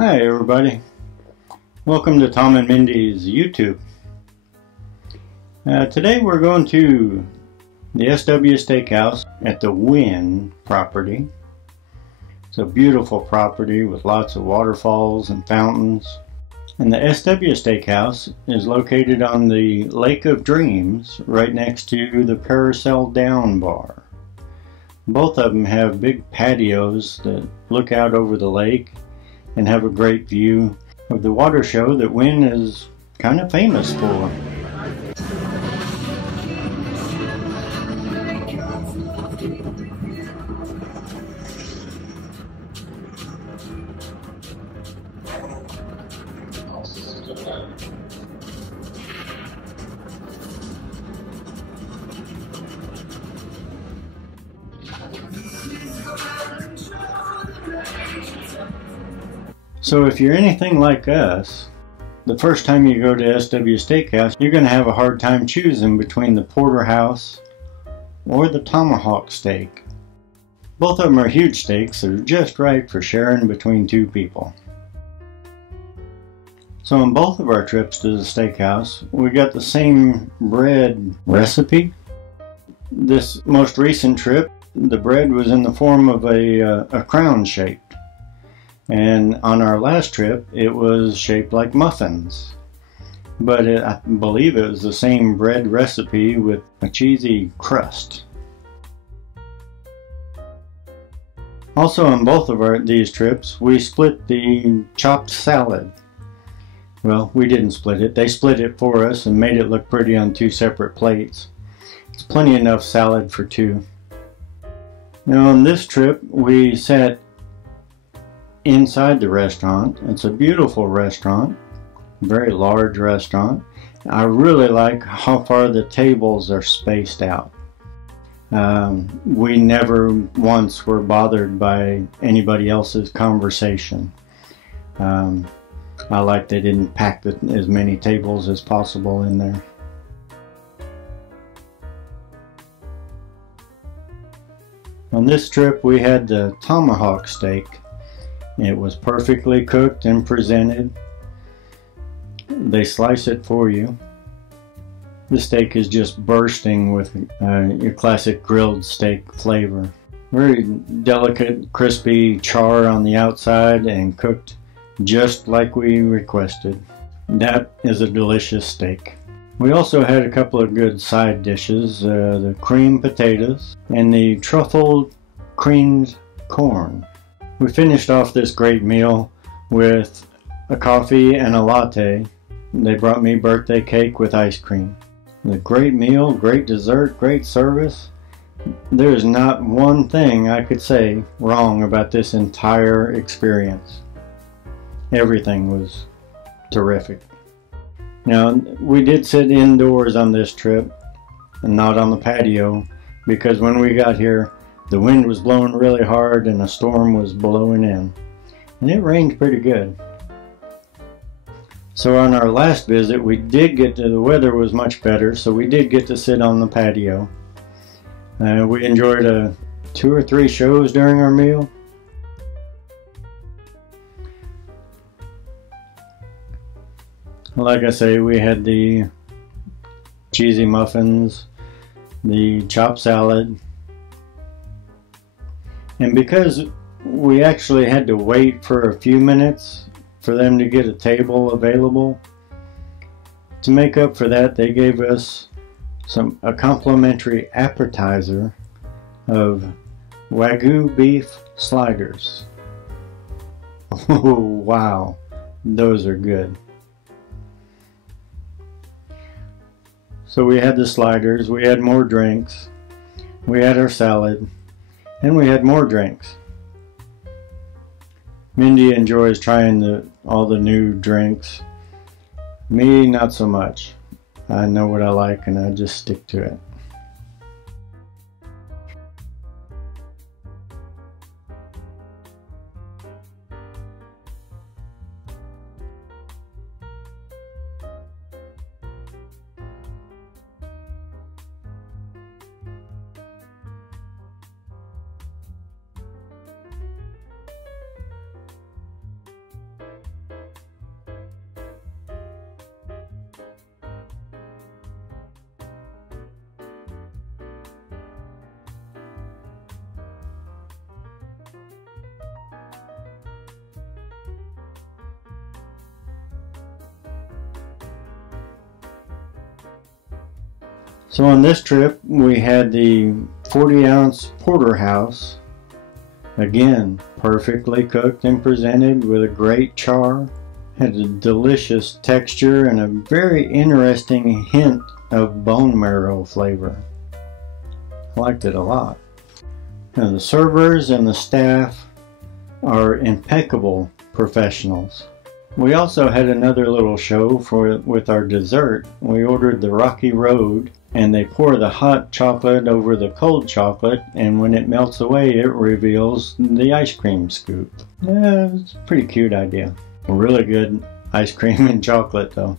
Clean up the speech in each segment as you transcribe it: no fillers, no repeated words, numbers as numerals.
Hi everybody, welcome to Tom and Mindy's YouTube. Today we're going to the SW Steakhouse at the Wynn property. It's a beautiful property with lots of waterfalls and fountains. And the SW Steakhouse is located on the Lake of Dreams right next to the Carousel Down bar. Both of them have big patios that look out over the lake and have a great view of the water show that Wynn is kind of famous for. So if you're anything like us, the first time you go to SW Steakhouse, you're going to have a hard time choosing between the Porterhouse or the Tomahawk Steak. Both of them are huge steaks that are just right for sharing between two people. So on both of our trips to the steakhouse, we got the same bread recipe. This most recent trip, the bread was in the form of a crown shape. And on our last trip, it was shaped like muffins. But I believe it was the same bread recipe with a cheesy crust. Also on both of these trips, we split the chopped salad. Well, we didn't split it. They split it for us and made it look pretty on two separate plates. It's plenty enough salad for two. Now on this trip, we sat inside the restaurant. It's a beautiful restaurant, very large restaurant. I really like how far the tables are spaced out. We never once were bothered by anybody else's conversation. I like they didn't pack as many tables as possible in there. On this trip we had the Tomahawk Steak. It was perfectly cooked and presented. They slice it for you. The steak is just bursting with your classic grilled steak flavor. Very delicate, crispy char on the outside and cooked just like we requested. That is a delicious steak. We also had a couple of good side dishes, the cream potatoes and the truffled creamed corn. We finished off this great meal with a coffee and a latte. They brought me birthday cake with ice cream. A great meal, great dessert, great service. There's not one thing I could say wrong about this entire experience. Everything was terrific. Now, we did sit indoors on this trip and not on the patio because when we got here, the wind was blowing really hard and a storm was blowing in. And it rained pretty good. So on our last visit, we did get to, the weather was much better, so we did get to sit on the patio. We enjoyed 2 or 3 shows during our meal. Like I say, we had the cheesy muffins, the chopped salad, and because we actually had to wait for a few minutes for them to get a table available, to make up for that, they gave us a complimentary appetizer of Wagyu beef sliders. Oh wow, those are good. So we had the sliders, we had more drinks, we had our salad, and we had more drinks. Mindy enjoys trying all the new drinks. Me, not so much. I know what I like and I just stick to it. So on this trip we had the 40-ounce porterhouse, again perfectly cooked and presented with a great char. Had a delicious texture and a very interesting hint of bone marrow flavor. I liked it a lot. Now the servers and the staff are impeccable professionals. We also had another little show with our dessert. We ordered the Rocky Road, and they pour the hot chocolate over the cold chocolate, and when it melts away it reveals the ice cream scoop. Yeah, it's a pretty cute idea. Really good ice cream and chocolate though.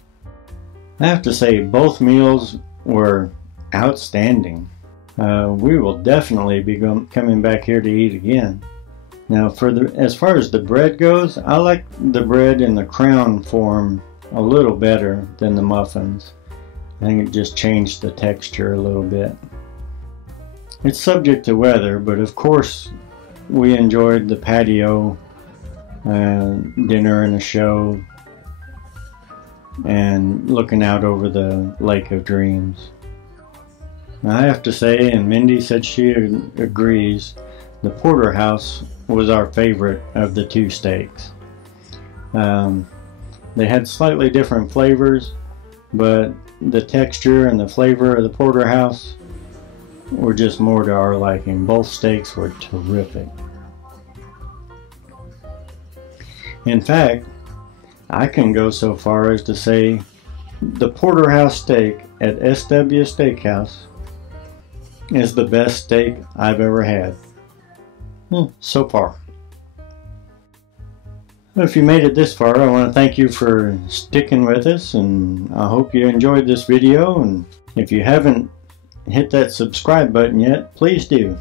I have to say both meals were outstanding. We will definitely be coming back here to eat again. Now as far as the bread goes, I like the bread in the crown form a little better than the muffins. I think it just changed the texture a little bit. It's subject to weather, but of course we enjoyed the patio, dinner and a show, and looking out over the Lake of Dreams. Now, I have to say, and Mindy said she agrees, the porterhouse was our favorite of the two steaks. They had slightly different flavors, but the texture and the flavor of the porterhouse were just more to our liking. Both steaks were terrific. In fact, I can go so far as to say the porterhouse steak at SW Steakhouse is the best steak I've ever had. So far. If you made it this far, I want to thank you for sticking with us, and I hope you enjoyed this video. And if you haven't hit that subscribe button yet, please do.